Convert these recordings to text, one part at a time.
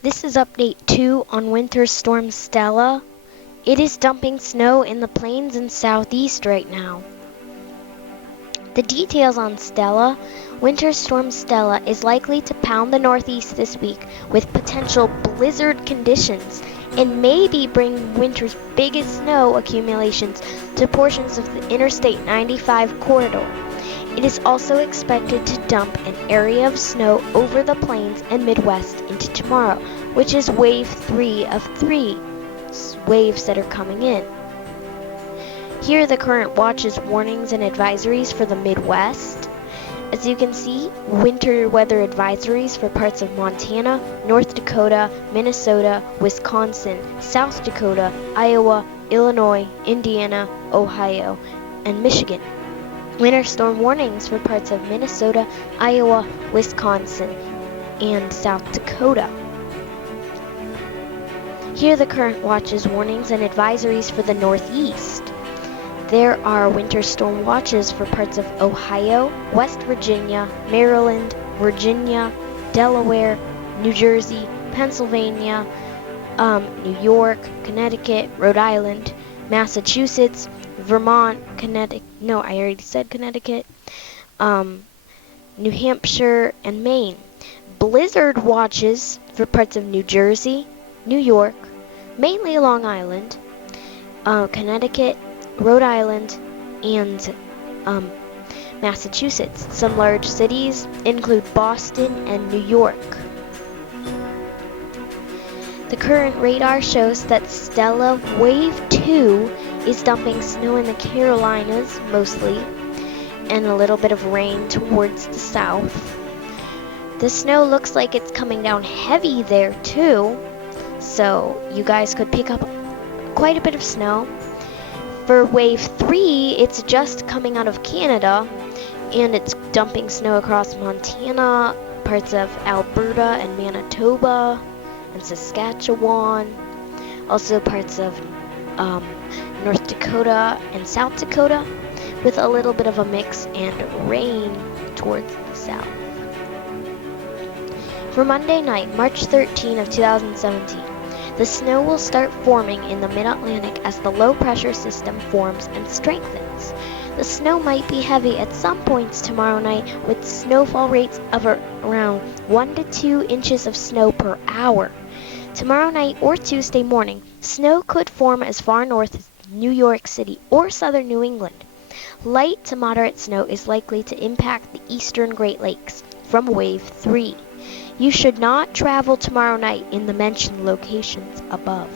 This is update 2 on Winter Storm Stella. It is dumping snow in the plains and southeast right now. The details on Stella. Winter Storm Stella is likely to pound the northeast this week with potential blizzard conditions and maybe bring winter's biggest snow accumulations to portions of the Interstate 95 corridor. It is also expected to dump an area of snow over the plains and Midwest into tomorrow, which is wave 3 of 3 waves that are coming in. Here are the current watches, warnings, and advisories for the Midwest. As you can see, winter weather advisories for parts of Montana, North Dakota, Minnesota, Wisconsin, South Dakota, Iowa, Illinois, Indiana, Ohio, and Michigan. Winter storm warnings for parts of Minnesota, Iowa, Wisconsin, and South Dakota. Here are the current watches, warnings, and advisories for the Northeast. There are winter storm watches for parts of Ohio, West Virginia, Maryland, Virginia, Delaware, New Jersey, Pennsylvania, New York, Connecticut, Rhode Island, Massachusetts, Vermont, Connecticut, no, I already said Connecticut, New Hampshire, and Maine. Blizzard watches for parts of New Jersey, New York, mainly Long Island, Connecticut, Rhode Island, and Massachusetts. Some large cities include Boston and New York. The current radar shows that Stella Wave 2 is dumping snow in the Carolinas mostly, and a little bit of rain towards the south. The snow looks like it's coming down heavy there too, so you guys could pick up quite a bit of snow. For Wave 3, it's just coming out of Canada, and it's dumping snow across Montana, parts of Alberta and Manitoba, and Saskatchewan, also parts of North Dakota and South Dakota, with a little bit of a mix and rain towards the south. For Monday night, March 13 of 2017, the snow will start forming in the mid-Atlantic as the low-pressure system forms and strengthens. The snow might be heavy at some points tomorrow night, with snowfall rates of around 1 to 2 inches of snow per hour. Tomorrow night or Tuesday morning, snow could form as far north as New York City or southern New England. Light to moderate snow is likely to impact the eastern Great Lakes from Wave 3. You should not travel tomorrow night in the mentioned locations above.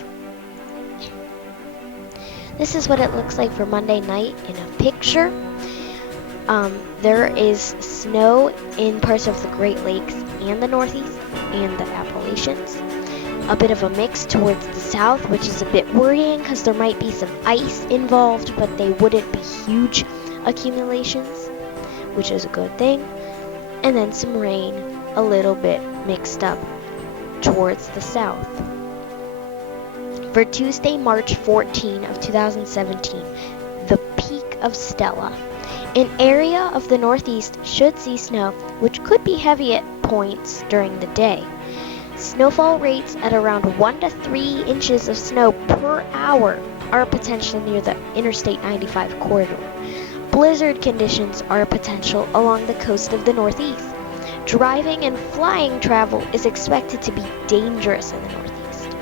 This is what it looks like for Monday night in a picture. There is snow in parts of the Great Lakes and the Northeast and the Appalachians. A bit of a mix towards the south, which is a bit worrying because there might be some ice involved, but they wouldn't be huge accumulations, which is a good thing. And then some rain, a little bit mixed up towards the south. For Tuesday, March 14 of 2017, the peak of Stella. An area of the Northeast should see snow, which could be heavy at points during the day. Snowfall rates at around 1 to 3 inches of snow per hour are potential near the Interstate 95 corridor. Blizzard conditions are potential along the coast of the Northeast. Driving and flying travel is expected to be dangerous in the Northeast.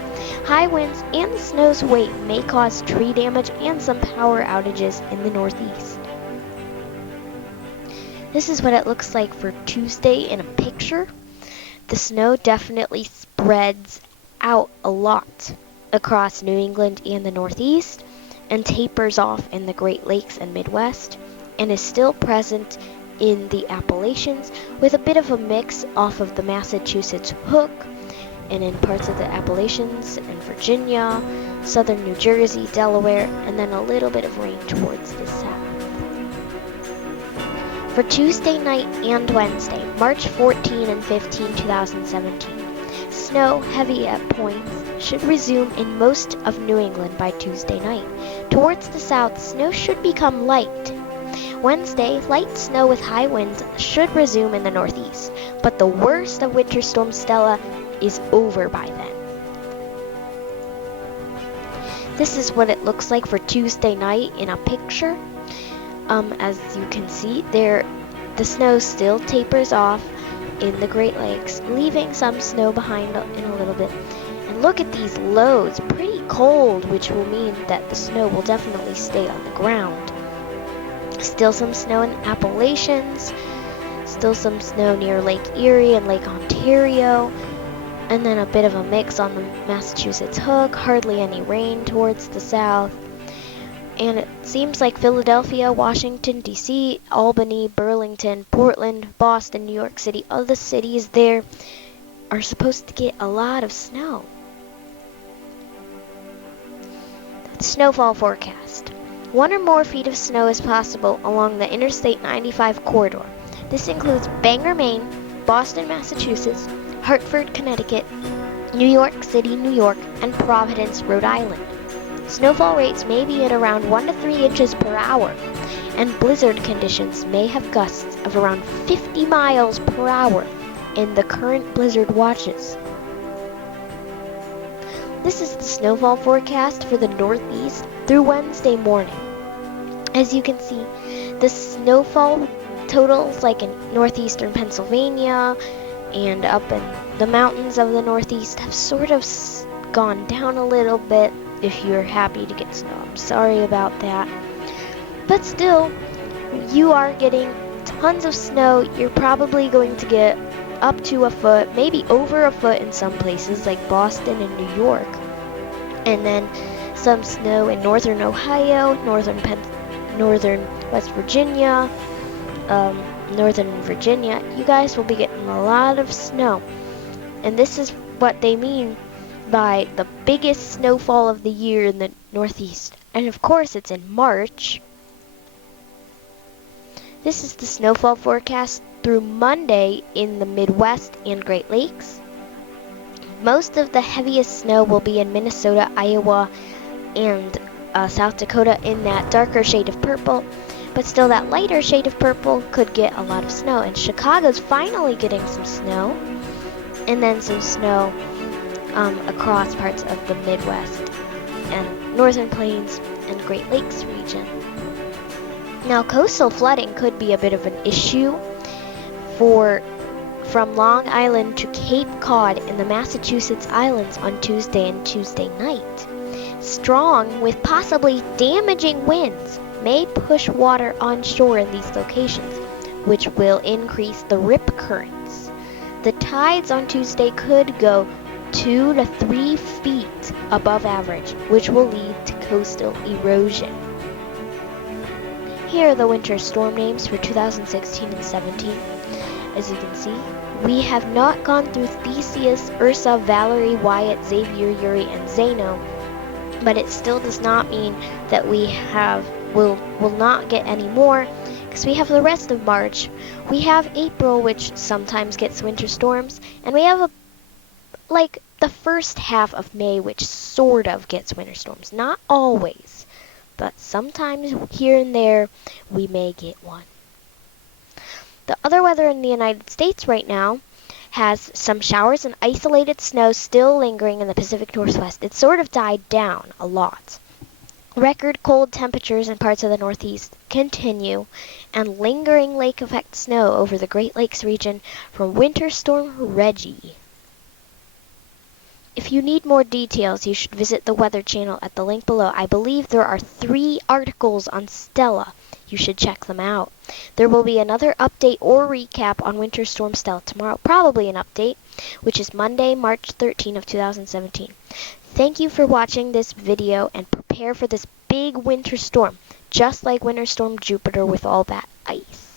High winds and the snow's weight may cause tree damage and some power outages in the Northeast. This is what it looks like for Tuesday in a picture. The snow definitely spreads out a lot across New England and the Northeast, and tapers off in the Great Lakes and Midwest, and is still present in the Appalachians, with a bit of a mix off of the Massachusetts Hook, and in parts of the Appalachians and Virginia, southern New Jersey, Delaware, and then a little bit of rain towards the south. For Tuesday night and Wednesday, March 14 and 15, 2017, snow, heavy at points, should resume in most of New England by Tuesday night. Towards the south, snow should become light. Wednesday, light snow with high winds should resume in the Northeast, but the worst of Winter Storm Stella is over by then. This is what it looks like for Tuesday night in a picture. As you can see, the snow still tapers off in the Great Lakes, leaving some snow behind in a little bit. And look at these lows, pretty cold, which will mean that the snow will definitely stay on the ground. Still some snow in the Appalachians, still some snow near Lake Erie and Lake Ontario, and then a bit of a mix on the Massachusetts Hook, hardly any rain towards the south. And it seems like Philadelphia, Washington, D.C., Albany, Burlington, Portland, Boston, New York City, all the cities there are supposed to get a lot of snow. The snowfall forecast. 1 or more feet of snow is possible along the Interstate 95 corridor. This includes Bangor, Maine, Boston, Massachusetts, Hartford, Connecticut, New York City, New York, and Providence, Rhode Island. Snowfall rates may be at around 1 to 3 inches per hour, and blizzard conditions may have gusts of around 50 miles per hour in the current blizzard watches. This is the snowfall forecast for the Northeast through Wednesday morning. As you can see, the snowfall totals like in northeastern Pennsylvania and up in the mountains of the Northeast have sort of gone down a little bit. If you're happy to get snow, I'm sorry about that. But still, you are getting tons of snow. You're probably going to get up to a foot, maybe over a foot in some places like Boston and New York. And then some snow in northern Ohio, northern West Virginia, northern Virginia. You guys will be getting a lot of snow. And this is what they mean by the biggest snowfall of the year in the Northeast. And of course it's in March. This is the snowfall forecast through Monday in the Midwest and Great Lakes. Most of the heaviest snow will be in Minnesota, Iowa, and South Dakota in that darker shade of purple. But still, that lighter shade of purple could get a lot of snow. And Chicago's finally getting some snow. And then some snow across parts of the Midwest and Northern Plains and Great Lakes region. Now, coastal flooding could be a bit of an issue from Long Island to Cape Cod in the Massachusetts Islands on Tuesday and Tuesday night. Strong, with possibly damaging winds, may push water onshore in these locations, which will increase the rip currents. The tides on Tuesday could go 2 to 3 feet above average, which will lead to coastal erosion. Here are the winter storm names for 2016 and 17. As you can see, we have not gone through Theseus, Ursa, Valerie, Wyatt, Xavier, Yuri, and Zeno, but it still does not mean that we will not get any more, because we have the rest of March. We have April, which sometimes gets winter storms, and we have the first half of May, which sort of gets winter storms. Not always, but sometimes here and there we may get one. The other weather in the United States right now has some showers and isolated snow still lingering in the Pacific Northwest. It sort of died down a lot. Record cold temperatures in parts of the Northeast continue, and lingering lake effect snow over the Great Lakes region from Winter Storm Reggie. If you need more details, you should visit the Weather Channel at the link below. I believe there are 3 articles on Stella. You should check them out. There will be another update or recap on Winter Storm Stella tomorrow, probably an update, which is Monday, March 13 of 2017. Thank you for watching this video, and prepare for this big winter storm, just like Winter Storm Jupiter with all that ice.